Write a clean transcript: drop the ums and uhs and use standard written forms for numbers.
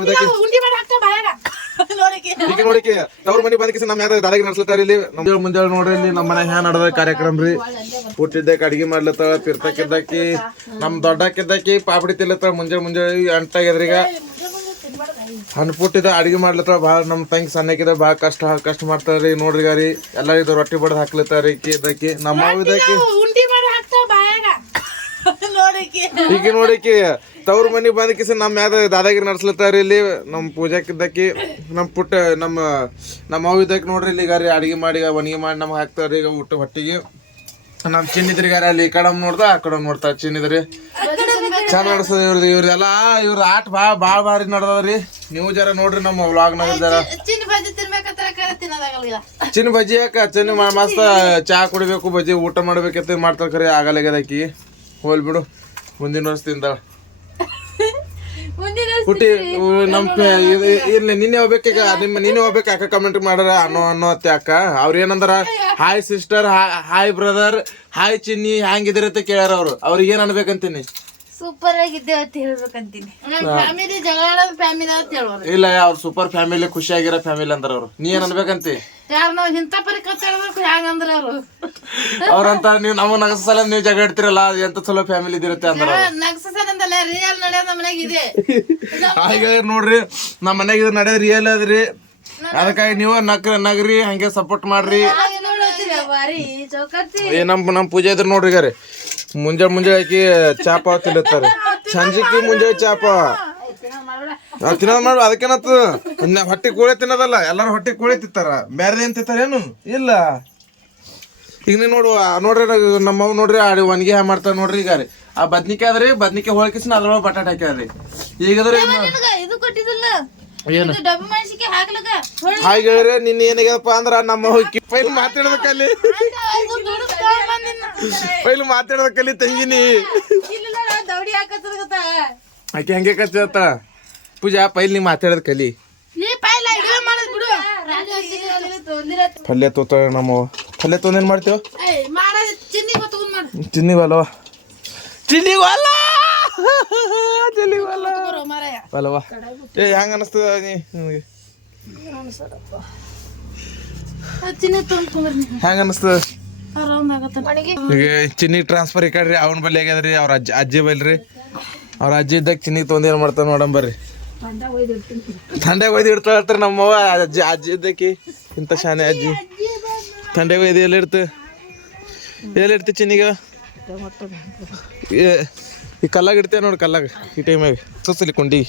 ವಿಧಕ್ಕೆ ಈಗ ನೋಡಿಕೆ ತವ್ರ ಮನೆ ಬಂದಕ್ಕೆ ನಮ್ಮ ಯಾವ್ದು ದಾದಾಗಿ ನಡ್ಸ್ಲತ್ತಾರ ಇಲ್ಲಿ ಮುಂಜಾನೆ ನೋಡ್ರಿ ಇಲ್ಲಿ ನಮ್ಮ ಮನೆ ಹ್ಯಾ ನಡೆದ ಕಾರ್ಯಕ್ರಮ ರೀ ಹುಟ್ಟಿದ್ದಕ್ಕೆ ಅಡಿಗೆ ಮಾಡ್ಲತ್ತಾಳ ಪಿರ್ತಕ್ಕಿದ್ದಕ್ಕಿ ನಮ್ ದೊಡ್ಡಕ್ಕಿದ್ದಕ್ಕಿ ಪಾಪಡಿ ತಿಲ್ಲತ್ತಾಳ ಮುಂಜಾನೆ ಅಂಟಾಗ್ಯದ್ರೀಗ ಹಣ್ಣು ಪುಟ್ಟಿದ ಅಡಿಗೆ ಮಾಡ್ಲತ್ತಾಳ ಭಾಳ ನಮ್ಮ ತಂಗಿ ಸಣ್ಣಕ್ಕಿದ ಭಾಳ ಕಷ್ಟ ಮಾಡ್ತಾರ್ರಿ ನೋಡ್ರಿ ಗಾರಿ ಎಲ್ಲ ಇದು ರೊಟ್ಟಿ ಬಡ್ದು ಹಾಕ್ಲತ್ತಾರ ಇಕ್ಕಿ ಇದ್ದಕ್ಕಿ ನಮ್ಮ ಇದಕ್ಕೆ ಈಗ ನೋಡಿಕಿ ತವ್ರ ಮನೆಗೆ ಬಂದಕಿಸ ನಮ್ಮ ಯಾವ್ದು ದಾದಾಗಿರಿ ನಡ್ಸ್ಲತ್ತಾರ ಇಲ್ಲಿ ನಮ್ಮ ಪೂಜಾಕಿದ್ದಕ್ಕಿ ನಮ್ಮ ಪುಟ್ಟ ನಮ್ಮ ಅವ್ ಇದ್ದಕ್ಕೆ ನೋಡ್ರಿ ಇಲ್ಲಿ ಗಾರಿ ಅಡಿಗೆ ಮಾಡಿ ಒಣಗಿ ಮಾಡಿ ನಮ್ಗೆ ಹಾಕ್ತಾರ್ರಿ ಈಗ ಊಟ ಹೊಟ್ಟಿಗೆ ನಮ್ಮ ಚಿನ್ನಿದ್ರಿ ಗಾರಿ ಅಲ್ಲಿ ಈ ಕಡೆ ನೋಡ್ದ ಆ ಕಡೆ ನೋಡ್ತಾರ ಚಿನ್ನಿದ್ರಿ ಚಂದ ನಡ್ಸದ ಇವ್ರದೆಲ್ಲ ಇವ್ರ ಆಟ ಭಾಳ ಭಾರಿ ನಡ್ದದ್ರಿ ನೀವು ಜರ ನೋಡ್ರಿ ನಮ್ಮ ವ್ಲಾಗ್ನಾಗ ಜರ ಚಿನ್ನ ಬಜ್ಜಿ ಯಾಕ ಚಿನ್ನ ಮಸ್ತ್ ಚಹಾ ಕುಡಿಬೇಕು ಬಜ್ಜಿ ಊಟ ಮಾಡ್ಬೇಕಂತ ಮಾಡ್ತಾರ ಖರೆ ಆಗಲ್ಲಾಗ್ಯದಕ್ಕಿ ಹೋಲ್ ಬಿಡು ಮುಂದಿನ ವರ್ಷ ತಿಂದಾಳ ಹುಟ್ಟಿ ನಮ್ಮ ಇಲ್ಲಿ ನಿನ್ನೆ ಹೋಗ್ಬೇಕೀಗ ನಿನ್ನೆ ಹೋಗ್ಬೇಕು ಅಕ್ಕ ಕಮೆಂಟ್ ಮಾಡ್ಯಾರ ಅನ್ನೋ ಅತ್ತೆ ಅಕ್ಕ ಅವ್ರ ಏನಂದಾರ hi sister hi brother hi Chinni ಹ್ಯಾಂಗಿದ್ರಿ ಅಂತ ಕೇಳ್ಯಾರ ಅವ್ರಿಗೆ ಏನ್ ಅನ್ಬೇಕಂತೀನಿ ಸೂಪರ್ ಆಗಿದ್ದೇವೆ ಅಂತ ಹೇಳ್ಬೇಕಂತೀನಿ ಇಲ್ಲ ಅವ್ರ ಸೂಪರ್ ಫ್ಯಾಮಿಲಿ ಖುಷಿಯಾಗಿರೋ ಫ್ಯಾಮಿಲಿ ಅಂದ್ರ ಅವ್ರು ನೀ ಏನ್ ಅನ್ಬೇಕಂತಿ ಅವ್ರಂತ ನೀವ್ ನಮ್ಮ ನಗಸ ಸಲ ನೀವ್ ಜಗಳ ಇಡ್ತಿರಲ್ಲ ಎಂತ ಚಲೋ ಫ್ಯಾಮಿಲಿ ಇದಿರುತ್ತೆ ಅಂದ್ರ ಹಾಗೆ ನೋಡ್ರಿ ನಮ್ಮ ಮನೆಗೆ ಇದು ನಡೆಯೋದು ರಿಯಲ್ ಅದ್ರಿ ಅದಕ್ಕಾಗಿ ನೀವು ನಗ್ರಿ ಹಂಗೆ ಸಪೋರ್ಟ್ ಮಾಡ್ರಿ ನಮ್ ಪೂಜೆ ಇದ್ರ ನೋಡ್ರಿ ಗಾರಿ ಮುಂಜಾನೆ ಹಾಕಿ ಚಾಪ ತಿನ್ನುತ್ತಾರೆ ಸಂಜಿಕಿ ಮುಂಜಾನೆ ಚಾಪ ತಿನ್ನೋದ್ ಮಾಡು ಅದಕ್ಕೇನತ್ತು ಹೊಟ್ಟೆ ಕೋಳಿ ತಿನ್ನೋದಲ್ಲ ಎಲ್ಲಾರು ಹೊಟ್ಟೆ ಕೋಳಿ ತಿಂತಾರ ಬೇರೆ ಏನ್ ತಿಂತಾರೇನು ಇಲ್ಲ ಈಗ ನೀವ್ ನೋಡ್ರಿ ನಮ್ಮವ್ ನೋಡ್ರಿ ಒಣಗಿ ಮಾಡ್ತಾರ ನೋಡ್ರಿ ಈಗ ಆ ಬದ್ನಿಕಾಯಿ ಅದ್ರಿ ಬದ್ನಿಕಾಯಿ ಹೋಳ್ಕಿಸಿನ ಅದ್ರೊಳಗೆ ಬಟಾಟೆ ಹಾಕ್ಯಾರ್ರಿ ಈಗದ್ರೆ ಏನು ಹಾಗೆ ಹೇಳ್ರಿ ನಿನ್ನ ಏನಾಗ್ಯದಪ್ಪ ಅಂದ್ರ ನಮ್ಮ ಪೈಲ್ ಮಾತಾಡ್ಬೇಕಲ್ಲಿ ಪೈಲ್ ಮಾತಾಡ್ಬೇಕಲ್ಲಿ ತಂಗಿನಿ ಆಕೆ ಹಂಗೆ ಕಚ್ಚತ್ತ ಪೂಜಾ ಪೈಲ್ ನೀ ಮಾತಾಡೋದ್ ಕಲಿ ಪಲ್ಯ ತೋತಾಳ ನಮ್ಮ ಪಲ್ಯ ತೊಂದೇನ್ ಮಾಡ್ತೇವ ಚಿನ್ನಿಗಲ್ವ ಚಿನ್ನಿಗಲ್ಲ ಅಲ್ವಾ ಏ ಹೆಂಗ ಅನಸ್ತದ ನಿನಗೆ ಹೆಂಗ ಅನಸ್ತದ ಈಗ ಚಿನ್ನಿಗೆ ಟ್ರಾನ್ಸ್ಫರ್ ಈ ಕಡ್ರಿ ಅವನ ಬಲ್ಲಿ ಆಗ್ಯದ್ರಿ ಅವ್ರ ಅಜ್ಜಿ ಬಲ್ರಿ ಅವ್ರ ಅಜ್ಜಿ ಇದ್ದಾಗ ಚಿನ್ನಿಗೆ ತೊಂದು ಏನು ಮಾಡ್ತಾನ ನೋಡಮ್ ಬರ್ರಿ ಥಂಡ್ಯಾಗ ಒಯ್ದು ಇಡ್ತಾಳ್ರಿ ನಮ್ಮವ್ವ ಅಜ್ಜಿ ಇದ್ದಕ್ಕಿ ಇಂಥ ಶಾನೆ ಅಜ್ಜಿ ಥಂಡ್ಯಾಗ ಒಯ್ದು ಎಲ್ಲಿಡ್ತಿ ಚಿನ್ನಿಗ ಈ ಕಲ್ಲಾಗ ಇಡ್ತೇವೆ ನೋಡಿ ಕಲ್ಲಾಗ ಈ ಟೈಮಾಗ ಸುತ್ತಲಿ ಕೊಂಡಿ